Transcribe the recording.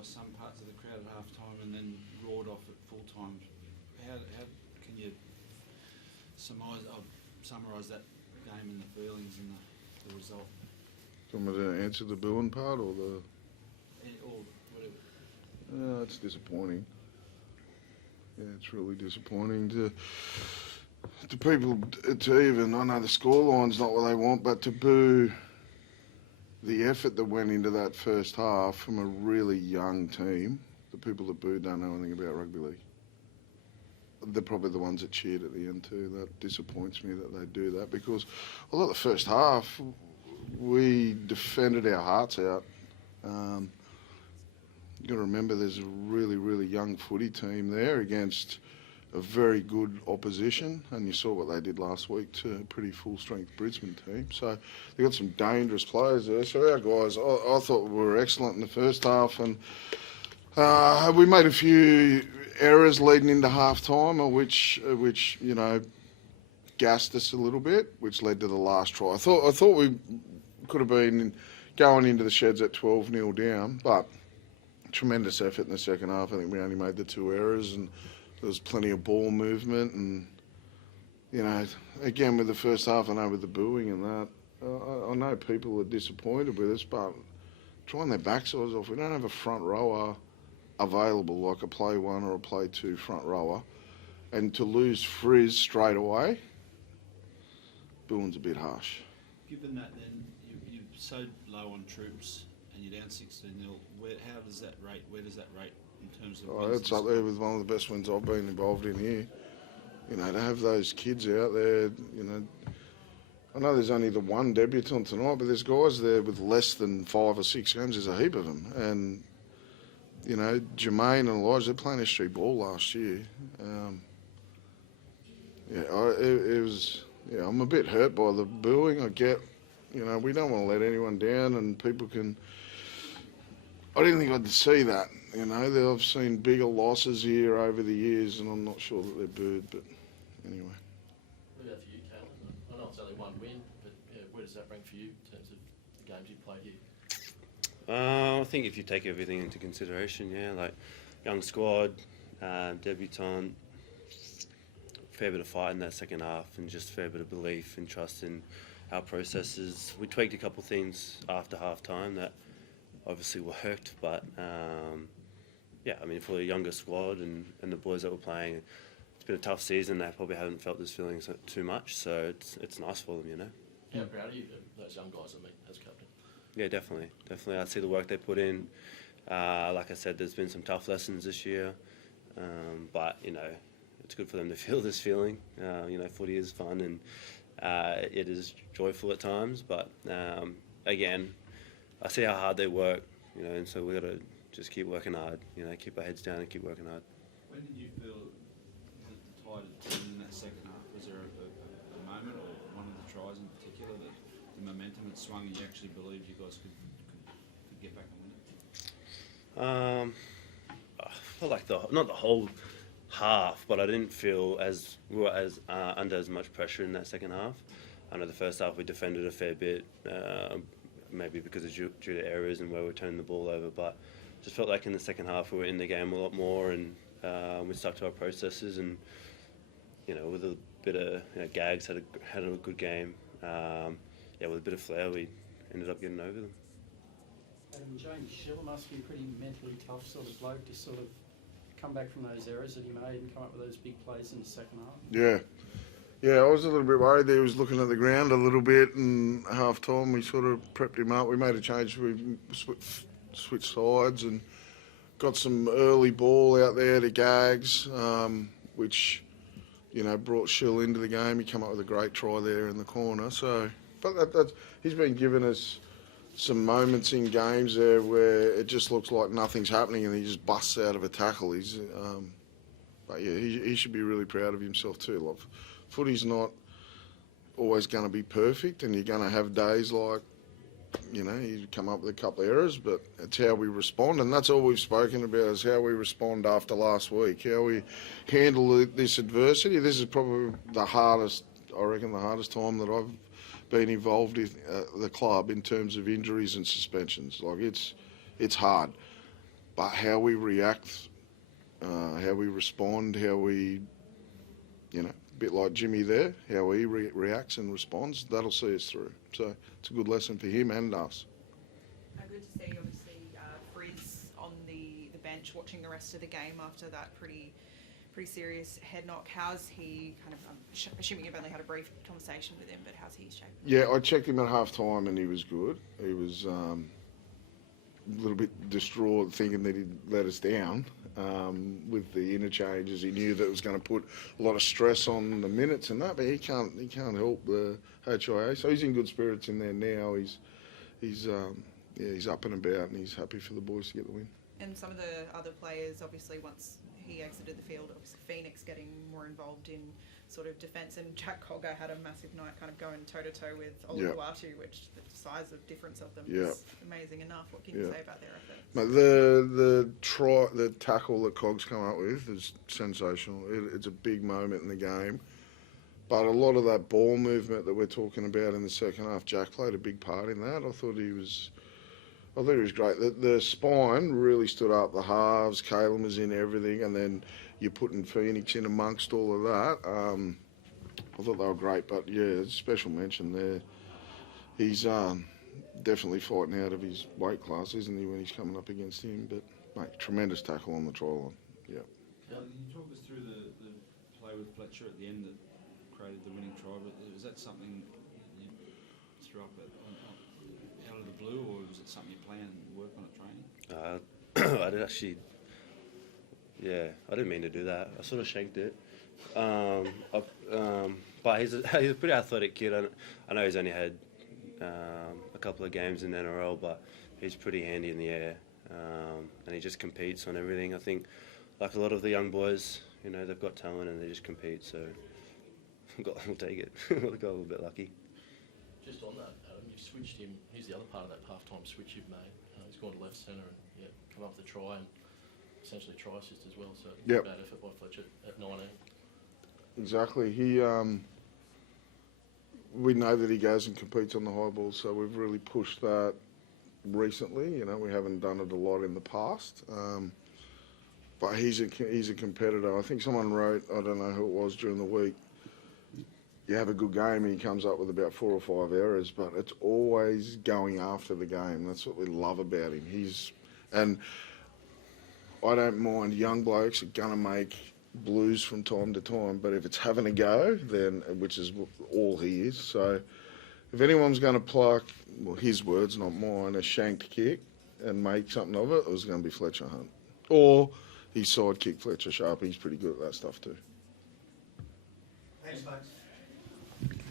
by some parts of the crowd at half time and then roared off at full time. How can you summarise that game and the feelings and the result? Do you want me to answer the booing part or the... Or whatever. It's disappointing. Yeah, it's really disappointing to people to even, I know the scoreline's not what they want, but to boo the effort that went into that first half from a really young team. The people that booed don't know anything about rugby league. They're probably the ones that cheered at the end too. That disappoints me that they do that, because although the first half we defended our hearts out. You've got to remember there's a really, really young footy team there against a very good opposition, and you saw what they did last week to a pretty full-strength Brisbane team. So they've got some dangerous players there. So our guys, I thought were excellent in the first half, and we made a few errors leading into half-time, which you know, gassed us a little bit, which led to the last try. I thought we could have been going into the sheds at 12-0 down, but tremendous effort in the second half. I think we only made the 2 errors, and there was plenty of ball movement. And you know, again with the first half, I know with the booing and that, I know people are disappointed with us, but trying their backsides off. We don't have a front rower available like a play 1 or a play 2 front rower, and to lose Frizz straight away, booing's a bit harsh. Given that, then you're so low on troops and you're down 16-0. Where does that rate in terms of? It's up there with one of the best wins I've been involved in here. You know, to have those kids out there, you know, I know there's only the one debutant tonight, but there's guys there with less than 5 or 6 games. There's a heap of them, and you know, Jermaine and Elijah, they're playing SG ball last year. It was. Yeah, I'm a bit hurt by the booing. I get, you know, we don't want to let anyone down, and people can. I didn't think I'd see that. You know, I've seen bigger losses here over the years, and I'm not sure that they're booed. But anyway. What about for you, Caitlin? I know it's only one win, but where does that bring for you in terms of the games you've played here? I think if you take everything into consideration, yeah, like young squad, debutant, fair bit of fight in that second half, and just fair bit of belief and trust in our processes. We tweaked a couple of things after half time that obviously worked, but yeah, I mean, for a younger squad and the boys that were playing, it's been a tough season. They probably haven't felt this feeling too much, so it's nice for them, you know. How proud are you of those young guys, I mean, as captain? Yeah, definitely. I see the work they put in. Like I said, there's been some tough lessons this year, but you know, it's good for them to feel this feeling. You know, footy is fun and it is joyful at times, but again, I see how hard they work, you know, and so we've got to just keep working hard, you know, keep our heads down and keep working hard. When did you feel that the tide had turned in that second half? Was there a moment or one of the tries in particular that the momentum had swung and you actually believed you guys could get back and win it? I felt like not the whole half, but I didn't feel we were under as much pressure in that second half. I know the first half we defended a fair bit, maybe because of due to errors and where we turning the ball over, but just felt like in the second half we were in the game a lot more, and we stuck to our processes, and you know, with a bit of, you know, Gags had a good game. Yeah, with a bit of flair we ended up getting over them. James Schiller must be a pretty mentally tough sort of bloke to sort of come back from those errors that he made and come up with those big plays in the second half. Yeah, I was a little bit worried there. He was looking at the ground a little bit, and half time we sort of prepped him up. We made a change. We switched sides and got some early ball out there to Gags, which, you know, brought Schill into the game. He came up with a great try there in the corner. So, but he's been giving us some moments in games there where it just looks like nothing's happening and he just busts out of a tackle. But yeah, he should be really proud of himself too. Like, footy's not always going to be perfect, and you're going to have days like, you know, you come up with a couple of errors, but it's how we respond, and that's all we've spoken about, is how we respond after last week, how we handle this adversity. This is probably the hardest time that I've been involved in the club in terms of injuries and suspensions. Like, it's hard. But how we react, how we respond, how we, a bit like Jimmy there, how he reacts and responds, that'll see us through. So it's a good lesson for him and us. Good to see, obviously, Frizz on the bench watching the rest of the game after that pretty serious head knock. How's he kind of, I'm assuming you've only had a brief conversation with him, but how's he shaped? Yeah, I checked him at half time and he was good. He was a little bit distraught thinking that he'd let us down with the interchanges. He knew that it was going to put a lot of stress on the minutes and that, but he can't help the HIA. So he's in good spirits in there now. He's up and about and he's happy for the boys to get the win. And some of the other players, obviously, once he exited the field, obviously Phoenix getting more involved in sort of defence, and Jack Colgar had a massive night kind of going toe-to-toe with Oluwatu, which the size of difference of them is amazing enough. What can you say about their efforts? But the tackle that Cog's come up with is sensational. It's a big moment in the game. But a lot of that ball movement that we're talking about in the second half, Jack played a big part in that. I thought he was great. The spine really stood up. The halves, Caleb was in everything, and then you're putting Phoenix in amongst all of that. I thought they were great, but yeah, special mention there. He's definitely fighting out of his weight class, isn't he, when he's coming up against him? But mate, tremendous tackle on the try line. Yeah. Can you talk us through the play with Fletcher at the end that created the winning try? But was that something you threw up out of the blue, or was it something you planned and work on at training? I did actually. Yeah, I didn't mean to do that. I sort of shanked it. But he's a pretty athletic kid. I know he's only had a couple of games in the NRL, but he's pretty handy in the air. And he just competes on everything. I think, like a lot of the young boys, they've got talent and they just compete. So we'll take it. We'll go a little bit lucky. Just on that, Adam, you've switched him. He's the other part of that half-time switch you've made. He's gone to left centre and come up with the try and essentially try assist as well. So bad effort by Fletcher at 19. Exactly. We know that he goes and competes on the high ball, so we've really pushed that recently. We haven't done it a lot in the past. But he's a competitor. I think someone wrote, I don't know who it was during the week, you have a good game and he comes up with about 4 or 5 errors, but it's always going after the game. That's what we love about him. And I don't mind, young blokes are going to make blues from time to time, but if it's having a go, then, which is all he is. So if anyone's going to pluck, well, his words, not mine, a shanked kick and make something of it, it was going to be Fletcher Hunt. Or his sidekick, Fletcher Sharp. He's pretty good at that stuff too. Thanks, folks.